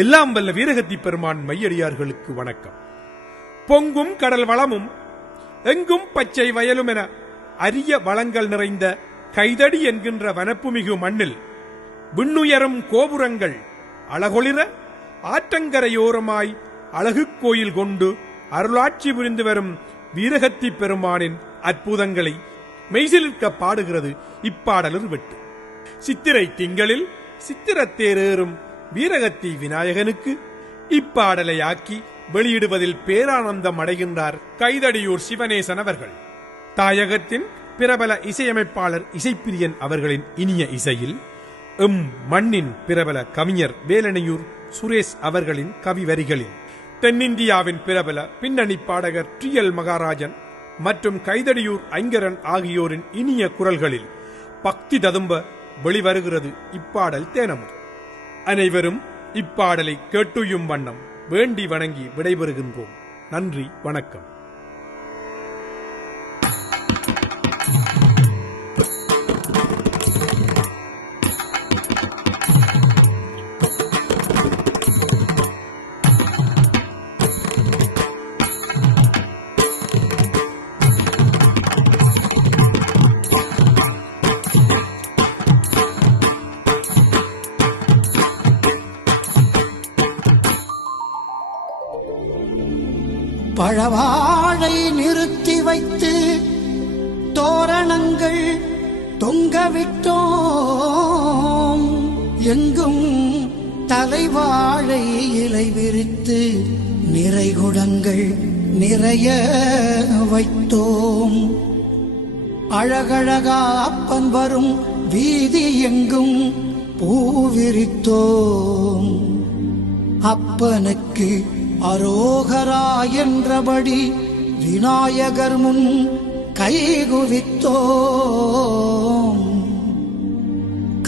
எல்லாம் வல்ல வீரகத்தி பெருமான் மையடியார்களுக்கு வணக்கம். பொங்கும் கடல் வளமும் எங்கும் பச்சை வயலும் என அரிய வளங்கள் நிறைந்த கைதடி என்கின்ற வனப்புமிகு மண்ணில் விண்ணுயரும் கோபுரங்கள் அழகொளிர ஆற்றங்கரையோரமாய் அழகு கோயில் கொண்டு அருளாட்சி புரிந்து வரும் வீரகத்தி பெருமானின் அற்புதங்களை மெய்சிலிருக்க பாடுகிறது இப்பாடலர் வெட்டு. சித்திரை திங்களில் சித்திரத்தேரேறும் வீரகத்தி விநாயகனுக்கு இப்பாடலை ஆக்கி வெளியிடுவதில் பேரானந்தம் அடைகின்றார் கைதடியூர் சிவனேசன் அவர்கள். தாயகத்தின் பிரபல இசையமைப்பாளர் இசைப்பிரியன் அவர்களின் இனிய இசையில் எம் மண்ணின் பிரபல கவிஞர் வேலனையூர் சுரேஷ் அவர்களின் கவி வரிகளில் தென்னிந்தியாவின் பிரபல பின்னணி பாடகர் டி எல் மகாராஜன் மற்றும் கைதடியூர் ஐங்கரன் ஆகியோரின் இனிய குரல்களில் பக்தி ததும்ப வெளிவருகிறது இப்பாடல் தேனமுது அனைவரும் இப்பாடலை கேட்டுயும் வண்ணம் வேண்டி வணங்கி விடைபெறுகின்றோம். நன்றி வணக்கம். பழவாழை நிறுத்தி வைத்து தோரணங்கள் தொங்கவிட்டோம். எங்கும் தலைவாழை இலை விரித்து நிறைகுடங்கள் நிறைய வைத்தோம். அழகழகா அப்பன் வரும் வீதி எங்கும் பூவிரித்தோம் அப்பனுக்கு அரோகரா என்றபடி விநாயகர் முன் கைகுவித்தோம்.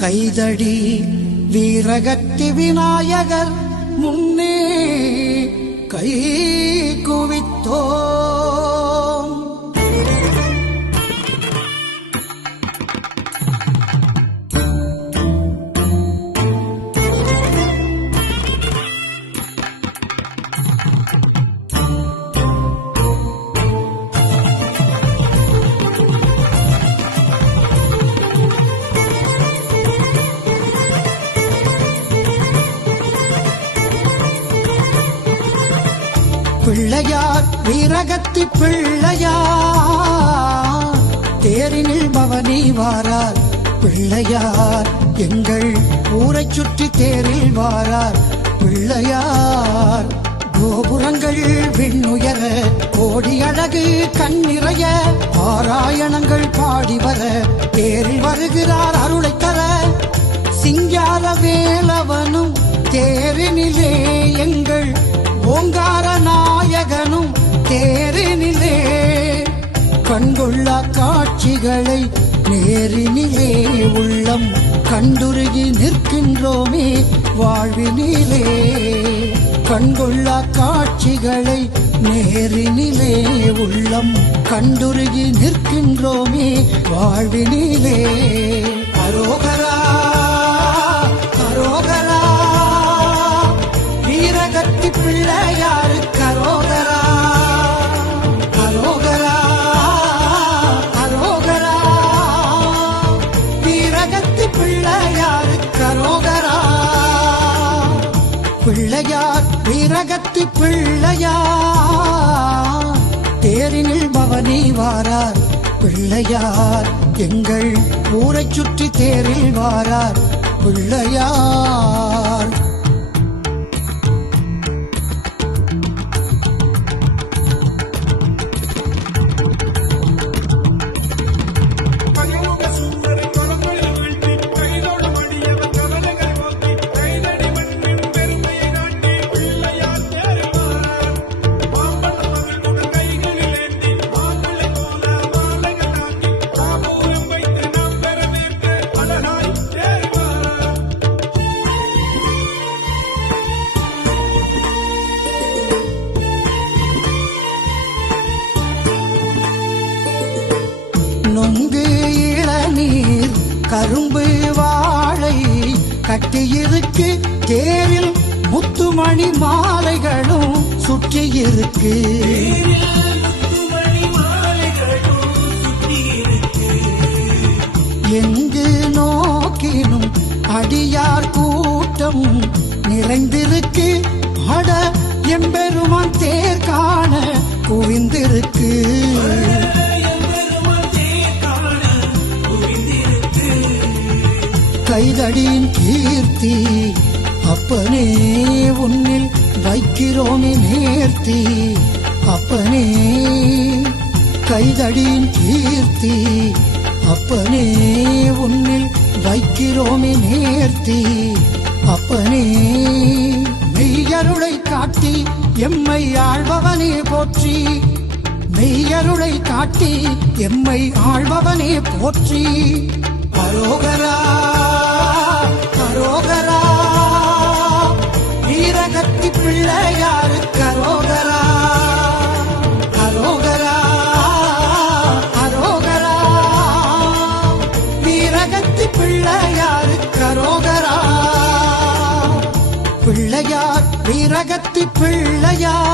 கைதடி வீரகத்தி விநாயகர் முன்னே கை குவித்தோம் பிள்ளையார் வீரகத்தி பிள்ளையார். தேரினில் பவனி வாரார் பிள்ளையார். எங்கள் ஊரை சுற்றி தேரில் வாரார் பிள்ளையார். கோபுரங்கள் விண்ணுயர கோடி அழகு கண்ணிறைய. பாராயணங்கள் பாடி வர தேரில் வருகிறார் அருளை தர. சிங்கார வேலவனும் தேரினிலே எங்கள் ஓங்கார நேரினிலே கண்கொள்ளா காட்சிகளை நேரினிலே உள்ளம் கண்டுருகி நிற்கின்றோமே வாழ்வினிலே. கண்கொள்ளா காட்சிகளை நேரினிலே உள்ளம் கண்டுருகி நிற்கின்றோமே வாழ்வினிலே. அரோகரா அரோகரா வீரகத்தி பிள்ளையாரு வாரார் பிள்ளையார். எங்கள் ஊரை சுற்றி தேரில் வாரார் பிள்ளையார். நொங்கு இளநீர் கரும்பு வாழை கட்டியிருக்கு. தேரில் முத்துமணி மாலைகளும் சுற்றி இருக்கு எங்கு நோக்கினும் அடியார் கூட்டம் நிறைந்திருக்கு. அட எம்பெருமான் தேர் காண குவிந்திருக்கு. கைதடியின் கீர்த்தி அப்பனே உன்னில் வைக்கிறோமே நேர்த்தி அப்பனே கைதடியின் கீர்த்தி அப்பனே உன்னில் வைக்கிறோமே நேர்த்தி அப்பனே மெய்யருளை காட்டி எம்மை ஆழ்பவனே போற்றி மெய்யருளை காட்டி எம்மை ஆழ்பவனே போற்றி. அரோகரா அரோகரா வீரகத்தி பிள்ளையாரு அரோகரா அரோகரா வீரகத்தி பிள்ளையாரு கரோகரா. பிள்ளையார் வீரகத்தி பிள்ளையார்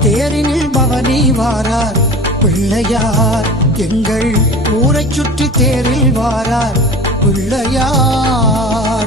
தேரினில் பவனி வாரார். பிள்ளையார் எங்கள் ஊரை சுற்றி தேரில் வாரார். பிள்ளையார்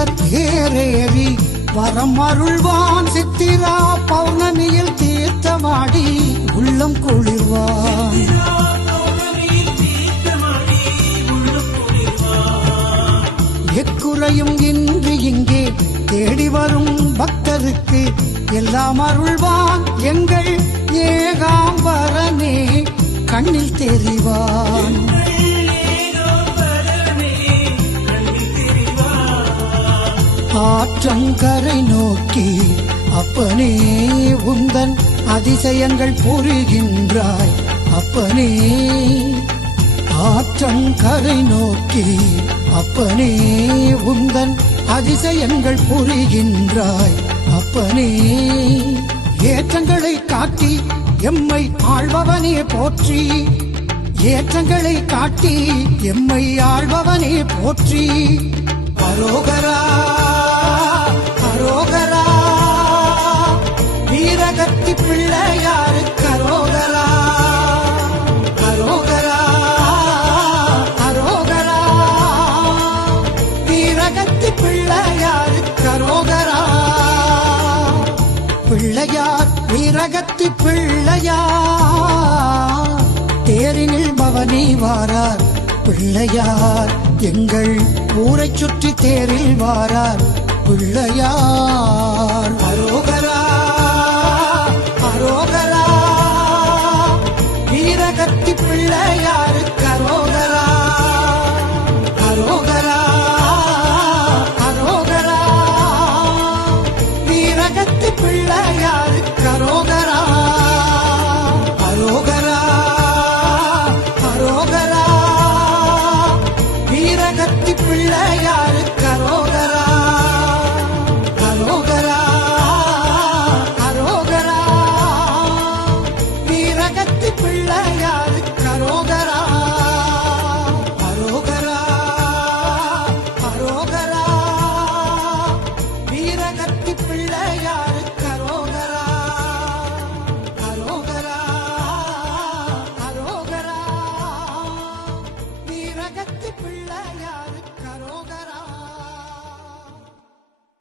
சித்திர தேரேறி வரம் அருள்வான் சித்திரா பௌர்ணமியில் தீர்த்தமாடி உள்ளம் குளிர்வான். எக்குறையும் இன்று இங்கே தேடி வரும் பக்தருக்கு எல்லாம் அருள்வான். எங்கள் ஏகாம்பரனே கண்ணில் தெரிவான். ஆற்றங்கரை நோக்கி அப்பனே உந்தன் அதிசயங்கள் புரிகின்றாய் அப்பனே ஆற்றங்கரை நோக்கி அப்பனே உந்தன் அதிசயங்கள் புரிகின்றாய் அப்பனே ஏற்றங்களை காட்டி எம்மை ஆள்பவனே போற்றி. ஏற்றங்களை காட்டி எம்மை ஆள்பவனே போற்றி. பரோகரா அரோகரா பிள்ளையார் வீரகத்தி பிள்ளையார். தேரினில் பவனி வாரார் பிள்ளையார். எங்கள் ஊரை சுற்றி தேரில் வாரார் பிள்ளையார். அரோகரா அரோகரா வீரகத்தி பிள்ளையார். like